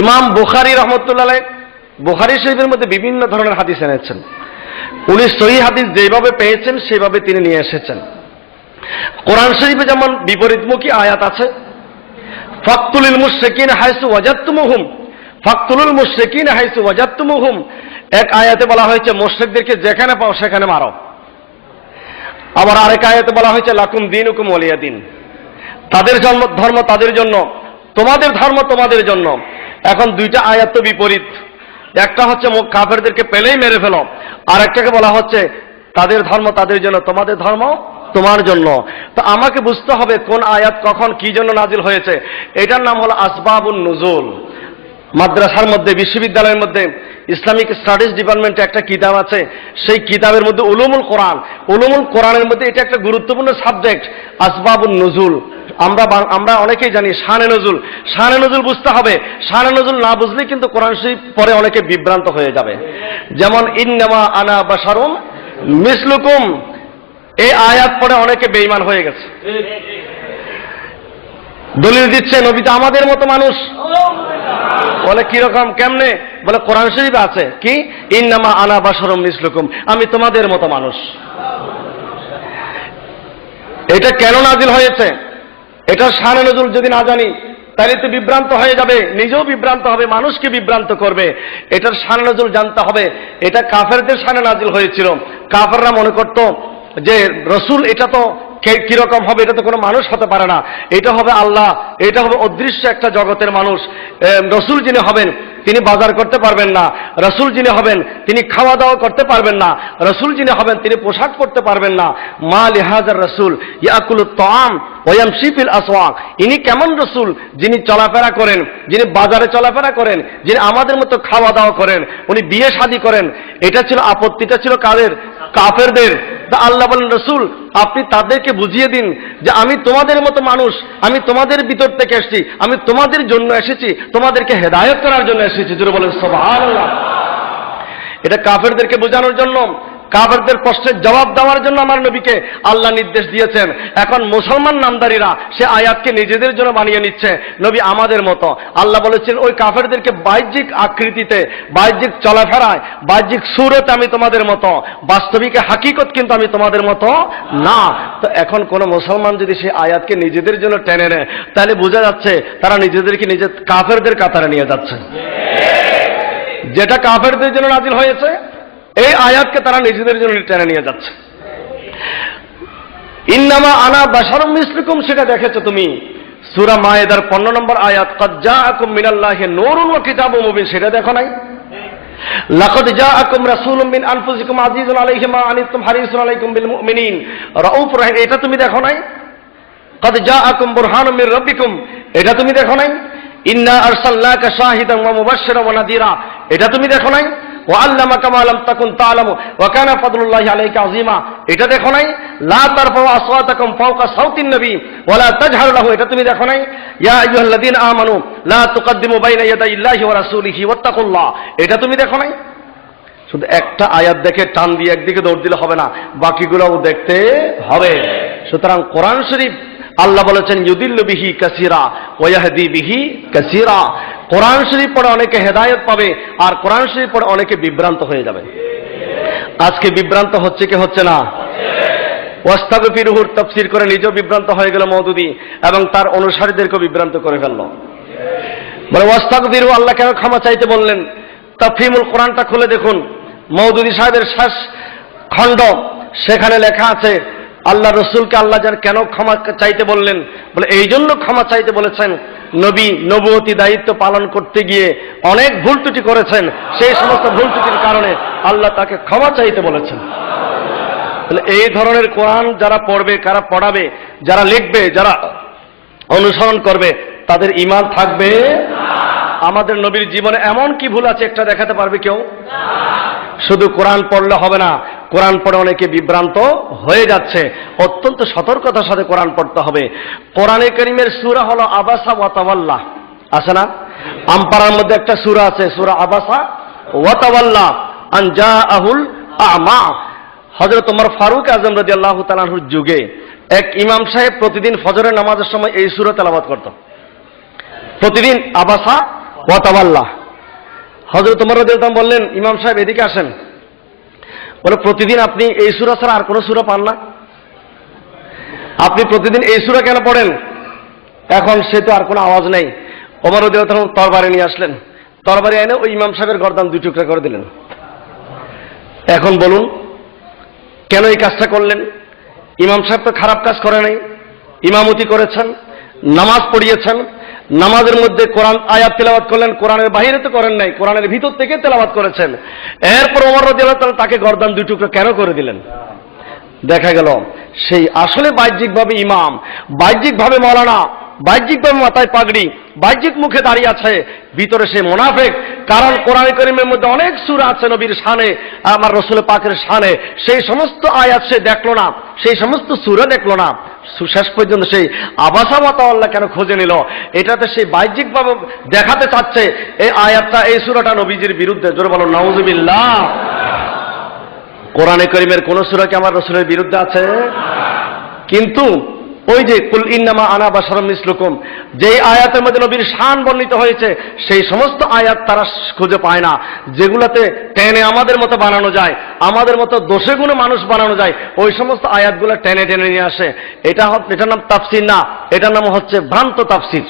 ইমাম বুখারী রাহমাতুল্লাহ আলাইহি বুখারী শরীফের মধ্যে বিভিন্ন ধরনের হাদিস এনেছেন। উনি সহিহ হাদিস যেভাবে পেয়েছেন সেভাবে তিনি নিয়ে এসেছেন। কোরআন শরীফে যেমন বিপরীতমুখী আয়াত আছে, ফাকতুলুল মুশরিকিন হাইসু ওয়াজাদতুমুহুম, ফাকতুলুল মুশরিকিন হাইসু ওয়াজাদতুমুহুম। এক আয়াতে বলা হয়েছে মুশরিকদেরকে যেখানে পাও সেখানে মারো। আবার আরেক আয়াতে বলা হয়েছে লাকুম দীনুকুম ওয়ালিয়া দিন, তাদের ধর্ম তাদের জন্য, তোমাদের ধর্ম তোমাদের জন্য। এখন দুইটা আয়াত তো বিপরীত। একটা হচ্ছে কাফেরদেরকে পেলেই মেরে ফেলো, আর একটাকে বলা হচ্ছে তাদের ধর্ম তাদের জন্য, তোমাদের ধর্ম তোমার জন্য। তো আমাকে বুঝতে হবে কোন আয়াত কখন কি জন্য নাজিল হয়েছে। এটার নাম হলো আসবাবুন নুজুল। মাদ্রাসার মধ্যে, বিশ্ববিদ্যালয়ের মধ্যে ইসলামিক স্টাডিজ ডিপার্টমেন্টে একটা কিতাব আছে, সেই কিতাবের মধ্যে উলুমুল কোরআন, উলুমুল কোরআনের মধ্যে এটা একটা গুরুত্বপূর্ণ সাবজেক্ট, আসবাবুন নুজুল। আমরা অনেকেই জানি শানে নজুল, শানে নজুল বুঝতে হবে। শানে নজুল না বুঝলে কিন্তু কোরআন শরীফ পরে অনেকে বিভ্রান্ত হয়ে যাবে। যেমন ইন্নামা আনা বাশারুম মিসলুকুম, এই আয়াত পরে অনেকে বেঈমান হয়ে গেছে। দলিল দিচ্ছে নবী তো আমাদের মতো মানুষ। বলে কিরকম, কেমনে? বলে কোরআন শরীফে আছে কি ইন্নামা আনা বাশারুম মিসলুকুম, আমি তোমাদের মতো মানুষ। এটা কেন নাজিল হয়েছে, এটা শানে নজুল যদি না জানি তাহলে তো বিভ্রান্ত হয়ে যাবে, নিজেও বিভ্রান্ত হবে, মানুষকে বিভ্রান্ত করবে। এটার শানে নজুল জানতে হবে। এটা কাফেরদের শানে নাজিল হয়েছিল। কাফেররা মনে করত যে রসুল এটা তো কিরকম হবে, এটা তো কোনো মানুষ হতে পারে না, এটা হবে আল্লাহ, এটা হবে অদৃশ্য একটা জগতের মানুষ। রসুল যিনি হবেন তিনি বাজার করতে পারবেন না, রসুল যিনি হবেন তিনি খাওয়া দাওয়া করতে পারবেন না, রসুল যিনি হবেন তিনি পোশাক পরতে পারবেন না। মা লিহাজার রসুল ইয়াকুলুত তাআম ওয়া ইয়ামশি ফিল আসওয়াক, ইনি কেমন রসুল যিনি চলাফেরা করেন, যিনি বাজারে চলাফেরা করেন, যিনি আমাদের মতো খাওয়া দাওয়া করেন, উনি বিয়ে শাদী করেন। এটা ছিল আপত্তিটা ছিল কাদের? কাফেরদের। তা আল্লাহ বলেন রসুল আপনি তাদেরকে বুঝিয়ে দিন যে আমি তোমাদের মতো মানুষ, আমি তোমাদের ভিতর থেকে এসেছি, আমি তোমাদের জন্য এসেছি, তোমাদেরকে হেদায়েত করার জন্য এসেছি। জোরে বলেন সুবহানাল্লাহ। এটা কাফেরদেরকে বোঝানোর জন্য, কাফেরদের প্রশ্নের জবাব দেওয়ার জন্য আমার নবীকে আল্লাহ নির্দেশ দিয়েছেন। এখন মুসলমান নামদারিরা সে আয়াতকে নিজেদের জন্য বানিয়ে নিচ্ছে, নবী আমাদের মতো। আল্লাহ বলেছেন ওই কাফেরদেরকে বাহ্যিক আকৃতিতে, বাহ্যিক চলাফেরায়, বাহ্যিক সুরতে আমি তোমাদের মতো, বাস্তবিকে হাকিকত কিন্তু আমি তোমাদের মতো না। তো এখন কোন মুসলমান যদি সে আয়াতকে নিজেদের জন্য টেনে নেয় তাহলে বোঝা যাচ্ছে তারা নিজেদেরকে নিজে কাফেরদের কাতারে নিয়ে যাচ্ছে। যেটা কাফেরদের জন্য নাজিল হয়েছে এই আয়াতকে তারা নিজেদের জন্য টেনে নিয়ে যাচ্ছে। ইন্নামা আনা বাশারুম মিসলুকুম, সেটা দেখেছো তুমি সূরা মায়েদার 15 নম্বর আয়াত, ক্বাদ জাআকুম মিনাল্লাহি নূরুন ওয়া কিতাবুম মুবিন, সেটা দেখো নাই? লাকাদ জাআকুম রাসূলুম মিন আনফুসিকুম আজিজুন আলাইহি মা আনিতুম হারিসুন আলাইকুম বিল মুমিনিন রাউফুর রাহিম, এটা তুমি দেখো নাই? ক্বাদ জাআকুম বুরহানুম মির রাব্বিকুম, এটা তুমি দেখো নাই? ইন্না আরসালনাকা শাহিদান ওয়া মুবাশশিরান ওয়া নাযীরা, এটা তুমি দেখো নাই? ওয়াল্লামাকা মা লাম তাকুন তা'লামু ওয়া কানা ফাদলুল্লাহি আলাইকা আযীমা, এটা দেখো নাই? লা তারফাউ আসওয়াতাকুম ফাওকা সাওতিন নবী ওয়া লা তাজহারু লাহু, এটা তুমি দেখো নাই? ইয়া আইয়ুহাল্লাযীনা আমানু লা তুকদ্দিমু বাইনা ইয়াদাইল্লাহি ওয়া রাসূলিহি ওয়াত্তাকুল্লাহ, এটা তুমি দেখো নাই? শুধু একটা আয়াত দেখে টান দিয়ে একদিকে দৌড় দিলে হবে না, বাকিগুলোও দেখতে হবে। সুতরাং কোরআন শরীফ আল্লাহ বলেছেন ইউদিল্লু বিহি কাসীরা ওয়া ইয়াহদি বিহি কাসীরা, কোরআন শরীফ পড়ে অনেকে হেদায়েত পাবে আর কোরআন শরীফ পড়ে অনেকে বিভ্রান্ত হয়ে যাবে। আজকে বিভ্রান্ত হচ্ছে কি হচ্ছে না? ওয়াস্তাগফিরুহুর তাফসীর করে নিজেও বিভ্রান্ত হয়ে গেল মওদুদি এবং তার অনুসারীদেরকেও বিভ্রান্ত করে ফেলল। বলে ওয়াস্তাগফিরু, আল্লাহ কেন ক্ষমা চাইতে বললেন? তাফহিমুল কোরআনটা খুলে দেখুন, মওদুদি সাহেবের শেষ খণ্ড, সেখানে লেখা আছে আল্লাহ রসুলকে আল্লাহ কেন ক্ষমা চাইতে বললেন? বলে এই জন্য ক্ষমা চাইতে বলেছেন, নবী নবুয়তি দায়িত্ব পালন করতে গিয়ে অনেক ভুল ত্রুটি করেছেন, সেই সমস্ত ভুল ত্রুটির কারণে আল্লাহ তাকে ক্ষমা চাইতে বলেছেন। এই ধরনের কোরআন যারা পড়বে, কারা পড়াবে, যারা লিখবে, যারা অনুসরণ করবে, তাদের ঈমান থাকবে। আমাদের নবীর জীবনে এমন কি ভুল আছে একটা দেখাতে পারবে কেউ? শুধু কোরআন পড়লে হবে না, কোরআন পড়ে অনেকে বিভ্রান্ত হয়ে যাচ্ছে। অত্যন্ত সতর্কতার সাথে কোরআন পড়তে হবে। কোরআনে কারীমের সূরা হলো আবাসা ওয়া তাওয়াল্লা, আছে না? আমপারার মধ্যে একটা সূরা আছে, সূরা আবাসা ওয়া তাওয়াল্লা আন জাআহুল আ'মা। হযরত ওমর ফারুক আযম রাদিয়াল্লাহু তাআলা আনহুর যুগে এক ইমাম সাহেব প্রতিদিন ফজরের নামাজের সময় এই সূরা তেলাওয়াত করত। প্রতিদিন আবাসা ওয়া তাওয়াল্লা। হযরত ওমর রাদিয়াল্লাহু আনহু বললেন, ইমাম সাহেব এদিকে আসেন। বলে, প্রতিদিন আপনি এই সূরা ছাড়া আর কোন সূরা পান না? আপনি প্রতিদিন এই সূরা কেন পড়েন? এখন সে তো আর কোনো আওয়াজ নেই। ওমর রাদিয়াল্লাহু আনহু তরবারি নিয়ে আসলেন, তরবারি এনে ওই ইমাম সাহেবের গর্দান দুই টুকরা করে দিলেন। এখন বলুন কেন এই কাজটা করলেন? ইমাম সাহেব তো খারাপ কাজ করে নাই, ইমামতি করেছেন, নামাজ পড়িয়েছেন, নামাজের মধ্যে কোরআন আয়াত তেলাওয়াত করলেন, কোরআনের বাহিরে তো করেন নাই, কোরআনের ভিতর থেকে তেলাওয়াত করেছেন। এরপর ওমর রাদিয়াল্লাহু তাআলা তাকে গর্দান দুই টুকরা কেন করে দিলেন? দেখা গেল সেই আসলে বাহ্যিকভাবে ইমাম, বাহ্যিকভাবে মৌলানা, বাহ্যিকভাবে মাথায় পাগড়ি, বাহ্যিক মুখে দাঁড়িয়ে আছে, ভিতরে সে মুনাফিক। কারণ কোরআন কারীমের মধ্যে অনেক সূরা আছে নবীর শানে, আমার রাসূল পাকের শানে, সেই সমস্ত আয়াত সে দেখলো না, সেই সমস্ত সূরা দেখলো না, শেষ পর্যন্ত সেই আবাসা ওয়া তাওয়াল্লা কেন খুঁজে নিল? এটাতে সেই বাহ্যিকভাবে দেখাতে চাচ্ছে এই আয়াতটা, এই সূরাটা নবীজির বিরুদ্ধে। জোরে বলো নাউযুবিল্লাহ। কোরআনে কারীমের কোন সূরা কি আমার রাসূলের বিরুদ্ধে আছে? কিন্তু ওই যে কুল ইন্নামা আনা বাশারুম মিসলুকুম, যেই আয়াতের মধ্যে নবীর শান বর্ণিত হয়েছে, সেই সমস্ত আয়াত তারা খুঁজে পায় না, যেগুলোতে টেনে আমাদের মতো বানানো যায়, আমাদের মতো দোষে গুণে মানুষ বানানো যায়, ওই সমস্ত আয়াতগুলো টেনে টেনে নিয়ে আসে। এটার নাম তাফসীর না, এটার নাম হচ্ছে ভ্রান্ত তাফসীর।